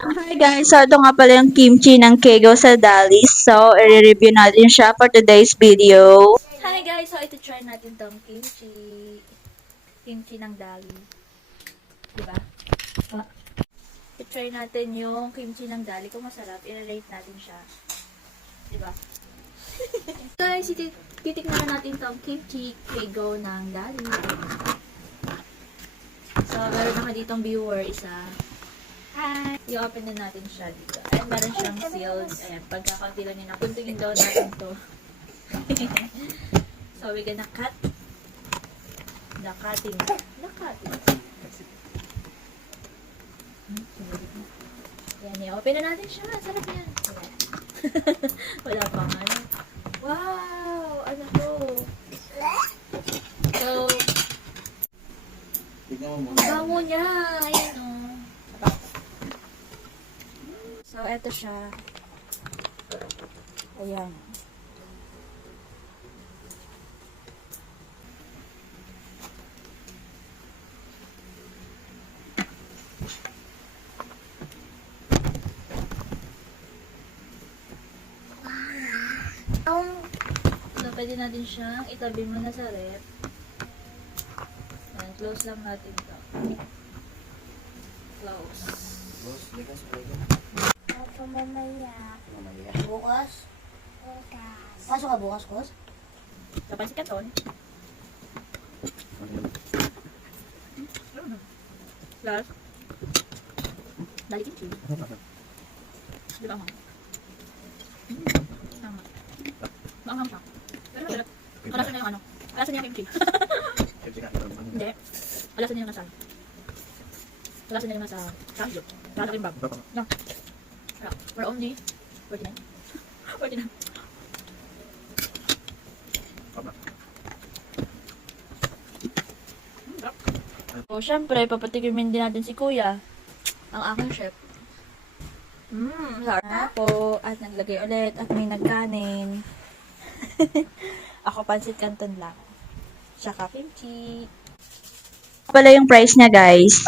Hi guys, so ito nga pala yung kimchi ng Kego sa Dali. So, i-review natin siya for today's video. Hi guys! So, ito try natin tong kimchi. Kimchi ng Dali. Diba? I-try natin yung kimchi ng Dali. Kung masarap, i-rate natin siya. Diba? Guys, titikman na natin tong kimchi Kego ng Dali. So, meron na ditong viewer isa. Hi! I-open na natin siya dito. And meron siyang sealed. Ayan, pagkakaunti lang yun. Kuntingin daw natin to. So, we're gonna cut the cutting. Yan, i-open na natin siya. Sarap yan. Ayan. Wala pang ano. Wow! Ano to? So, ang bango niya. Ayan o. So, eto siya. Ayan. So, pwede natin siyang itabi muna sa ref. Ayan, close lang natin to. Close. Ako mamaya. Bukas? Bukas. Pasok ka bukas, Kos? Kapansin ka ton. Last. Dali kimchi. Di ba, Mama? Tama. Maanghang siya. Pero masarap. Alasan niya yung ano. Alasan niya yung kimchi. Hindi. Alasan niya yung nasa. Alasan niya yung nasa. Kahit. Nasa kimbab. No. For only 49. 49. So, syempre, papatikimin din natin si Kuya, ang aking chef. Sarap po. At naglagay ulit. At may nagkanin. Ako pansit canton lang. Tsaka kimchi. Pala yung price niya guys.